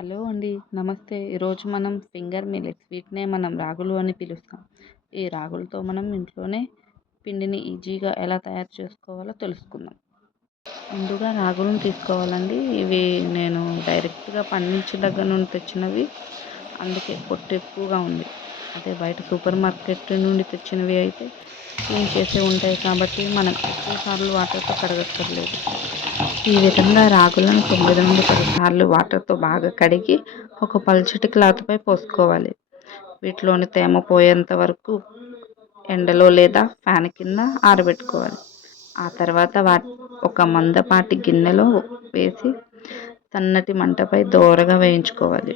Hello అండి. నమస్తే. ఈరోజు మనం ఫింగర్ మిల్లెట్స్ వీటినే మనం రాగులు అని పిలుస్తాం. ఈ రాగులతో మనం ఇంట్లోనే పిండిని ఈజీగా ఎలా తయారు చేసుకోవాలో తెలుసుకుందాం. ముందుగా రాగులను తీసుకోవాలండి. ఇవి నేను డైరెక్ట్గా పండించిన దగ్గర నుండి తెచ్చినవి. అందుకే పొట్టు ఎక్కువగా ఉంది. అదే బయట సూపర్ మార్కెట్ నుండి తెచ్చినవి అయితే క్లీన్ చేసే ఉంటాయి కాబట్టి మనం ఎక్కువ సార్లు వాటర్తో కడగక్కర్లేదు. ఈ విధంగా రాగులను తొమ్మిది నుండి పది సార్లు వాటర్తో బాగా కడిగి ఒక పల్చటి క్లాత్పై పోసుకోవాలి. వీటిలోని తేమ పోయేంత వరకు ఎండలో లేదా ఫ్యాన్ కింద ఆరబెట్టుకోవాలి. ఆ తర్వాత వాటి ఒక మందపాటి గిన్నెలో వేసి సన్నటి మంటపై దోరగా వేయించుకోవాలి.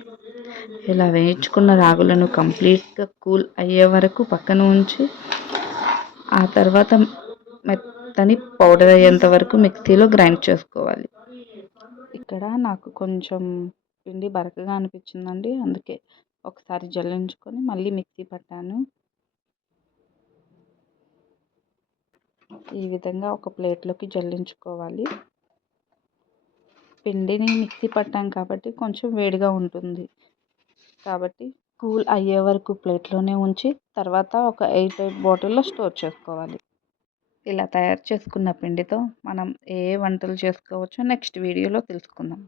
ఇలా వేయించుకున్న రాగులను కంప్లీట్గా కూల్ అయ్యే వరకు పక్కన ఉంచి ఆ తర్వాత మెత్తని పౌడర్ అయ్యేంత వరకు మిక్సీలో గ్రైండ్ చేసుకోవాలి. ఇక్కడ నాకు కొంచెం పిండి బరకగా అనిపించిందండి. అందుకే ఒకసారి జల్లించుకొని మళ్ళీ మిక్సీ పట్టాను. ఈ విధంగా ఒక ప్లేట్లోకి జల్లించుకోవాలి. పిండిని మిక్సీ పట్టాం కాబట్టి కొంచెం వేడిగా ఉంటుంది. కాబట్టి కూల్ అయ్యే వరకు ప్లేట్లోనే ఉంచి తర్వాత ఒక ఎయిట్ ఎయిట్ బాటిల్లో స్టోర్ చేసుకోవాలి. ఇలా తయారు చేసుకున్న పిండితో మనం ఏ వంటలు చేసుకోవచ్చో నెక్స్ట్ వీడియోలో తెలుసుకుందాం.